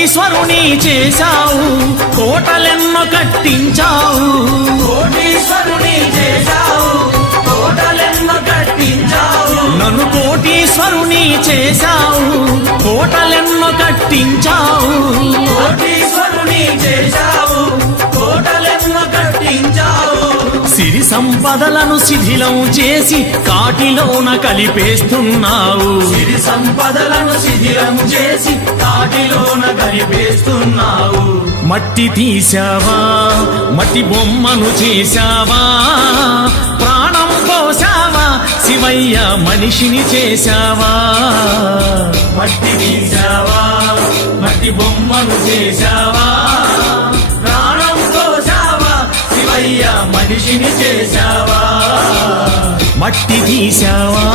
కోటీశ్వరుని చేశావు, కోటలెన్నో కట్టించావు. కోటీశ్వరుని చేశావు, కోటలెన్నో కట్టించావు. నన్ను కోటీశ్వరుని చేశావు, కోటలెన్నో కట్టించావు. కోటీశ్వరుని చేశావు, కోటలెన్నో కట్టించావు. సిరి సంపదలను శిథిలం చేసి కాటిలోన కలిపేస్తున్నావు. సిరి సంపదలను శిథిలం చేసి కాటిలోన కలిపేస్తున్నావు. మట్టి తీశావా, మట్టి బొమ్మను చేశావా, ప్రాణం పోసావా శివయ్య మనిషిని చేశావా. మట్టి తీశావా, మట్టి బొమ్మను చేశావా, ప్రాణం పోసావా శివయ్య మనిషిని చేశావా. మట్టి తీశావా